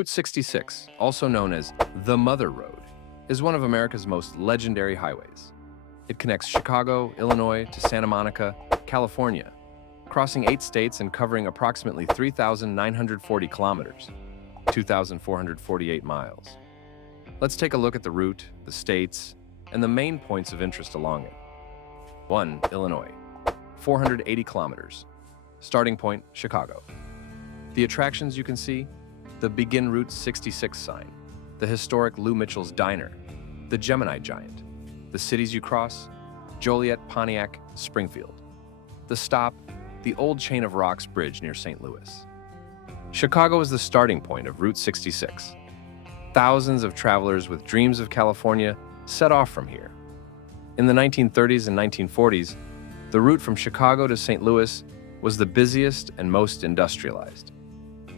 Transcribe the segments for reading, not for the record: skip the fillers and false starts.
Route 66, also known as the Mother Road, is one of America's most legendary highways. It connects Chicago, Illinois to Santa Monica, California, crossing 8 states and covering approximately 3,940 kilometers, 2,448 miles. Let's take a look at the route, the states, and the main points of interest along it. 1. Illinois, 480 kilometers. Starting point, Chicago. The attractions you can see: the Begin Route 66 sign, the historic Lou Mitchell's Diner, the Gemini Giant. The cities you cross: Joliet, Pontiac, Springfield. The stop: the old Chain of Rocks Bridge near St. Louis. Chicago is the starting point of Route 66. Thousands of travelers with dreams of California set off from here. In the 1930s and 1940s, the route from Chicago to St. Louis was the busiest and most industrialized.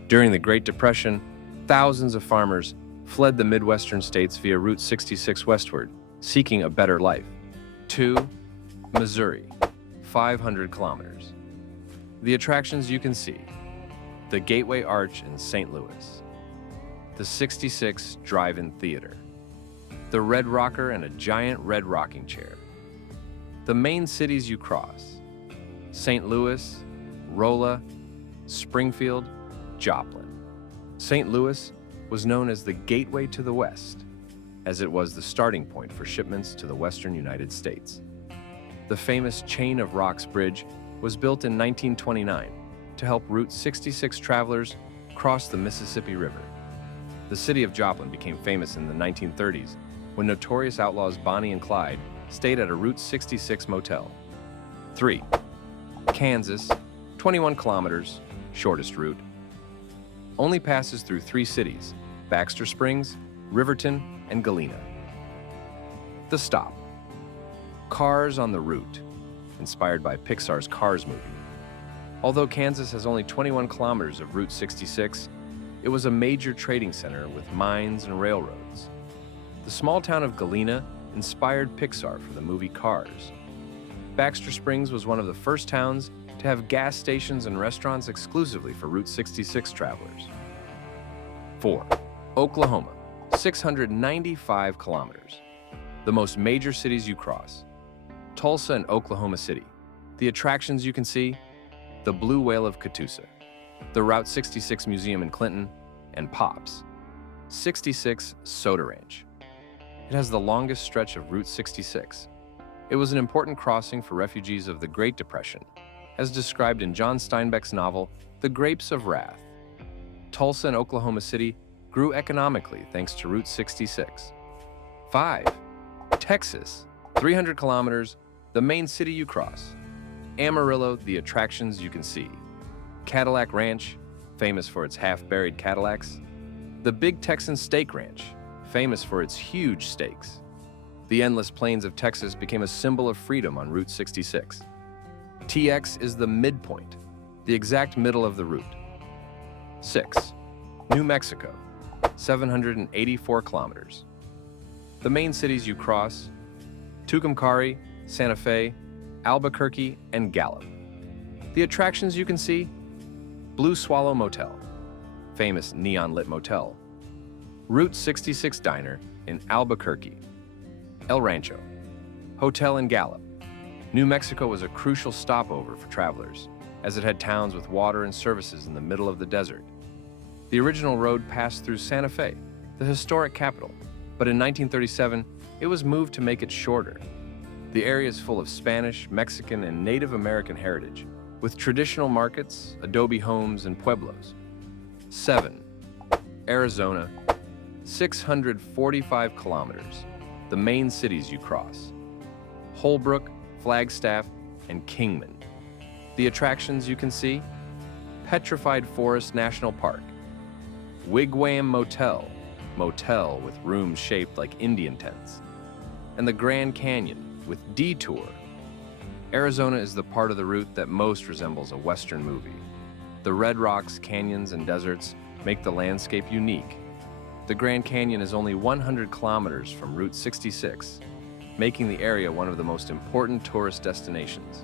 During the Great Depression, thousands of farmers fled the Midwestern states via Route 66 westward, seeking a better life. 2. Missouri, 500 kilometers. The attractions you can see: the Gateway Arch in St. Louis, the 66 Drive-In Theater, the Red Rocker and a giant red rocking chair. The main cities you cross: St. Louis, Rolla, Springfield, Joplin. St. Louis was known as the Gateway to the West, as it was the starting point for shipments to the western United States. The famous Chain of Rocks Bridge was built in 1929 to help Route 66 travelers cross the Mississippi River. The city of Joplin became famous in the 1930s when notorious outlaws Bonnie and Clyde stayed at a Route 66 motel. 3. Kansas, 21 kilometers, shortest route. Only passes through 3 cities: Baxter Springs, Riverton, and Galena. The stop: Cars on the Route, inspired by Pixar's Cars movie. Although Kansas has only 21 kilometers of Route 66, it was a major trading center with mines and railroads. The small town of Galena inspired Pixar for the movie Cars. Baxter Springs was one of the first towns to have gas stations and restaurants exclusively for Route 66 travelers. 4. Oklahoma, 695 kilometers. The most major cities you cross: Tulsa and Oklahoma City. The attractions you can see: the Blue Whale of Catoosa, the Route 66 Museum in Clinton, and Pops 66 Soda Ranch. It has the longest stretch of Route 66. It was an important crossing for refugees of the Great Depression, as described in John Steinbeck's novel, The Grapes of Wrath. Tulsa and Oklahoma City grew economically thanks to Route 66. 5. Texas, 300 kilometers, the main city you cross: Amarillo. The attractions you can see: Cadillac Ranch, famous for its half-buried Cadillacs; the Big Texan Steak Ranch, famous for its huge steaks. The endless plains of Texas became a symbol of freedom on Route 66. TX is the midpoint, the exact middle of the route. 6. New Mexico, 784 kilometers. The main cities you cross: Tucumcari, Santa Fe, Albuquerque, and Gallup. The attractions you can see: Blue Swallow Motel, famous neon-lit motel; Route 66 Diner in Albuquerque; El Rancho Hotel in Gallup. New Mexico was a crucial stopover for travelers, as it had towns with water and services in the middle of the desert. The original road passed through Santa Fe, the historic capital, but in 1937, it was moved to make it shorter. The area is full of Spanish, Mexican, and Native American heritage, with traditional markets, adobe homes, and pueblos. 7. Arizona, 645 kilometers, the main cities you cross: Holbrook, Flagstaff, and Kingman. The attractions you can see: Petrified Forest National Park, Wigwam Motel, motel with rooms shaped like Indian tents, and the Grand Canyon with Detour. Arizona is the part of the route that most resembles a Western movie. The red rocks, canyons, and deserts make the landscape unique. The Grand Canyon is only 100 kilometers from Route 66, making the area one of the most important tourist destinations.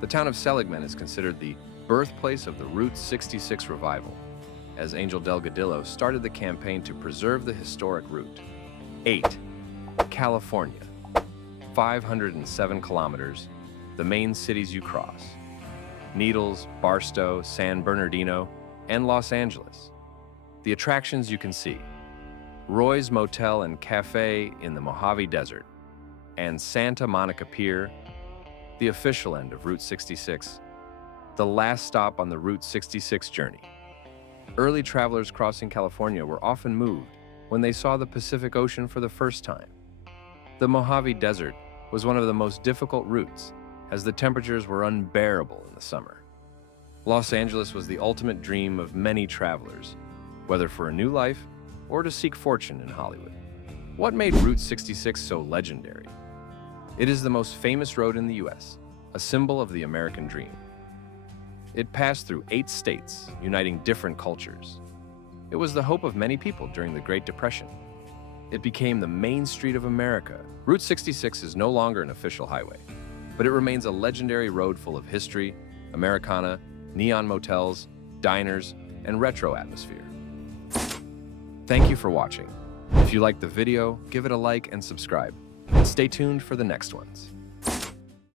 The town of Seligman is considered the birthplace of the Route 66 revival. as Angel Delgadillo started the campaign to preserve the historic route. 8. California. 507 kilometers, the main cities you cross: Needles, Barstow, San Bernardino, and Los Angeles. The attractions you can see: Roy's Motel and Cafe in the Mojave Desert, and Santa Monica Pier, the official end of Route 66, the last stop on the Route 66 journey. Early travelers crossing California were often moved when they saw the Pacific Ocean for the first time. The Mojave Desert was one of the most difficult routes, as the temperatures were unbearable in the summer. Los Angeles was the ultimate dream of many travelers, whether for a new life or to seek fortune in Hollywood. What made Route 66 so legendary? It is the most famous road in the US, a symbol of the American dream. It passed through 8 states, uniting different cultures. It was the hope of many people during the Great Depression. It became the main street of America. Route 66 is no longer an official highway, but it remains a legendary road full of history, Americana, neon motels, diners, and retro atmosphere. Thank you for watching. If you liked the video, give it a like and subscribe. And stay tuned for the next ones.